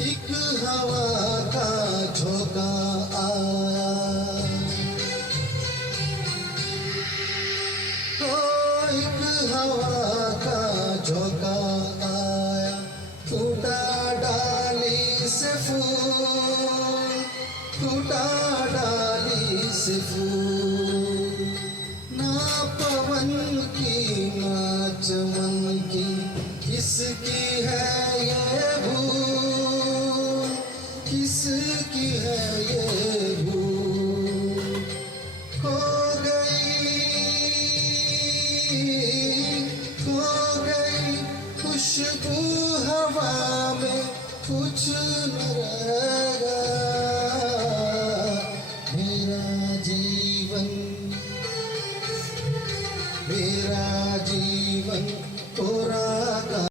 एक हवा का झोंका आया, तो एक हवा का झोंका आया, टूटा डाली से फूल, टूटा डाली से फूल। ना पवन की ना चमन की, किसकी है ये भूल, किसकी है ये भूल। खो गई खुशबू हवा में, कुछ न रह गया। मेरा जीवन कोरा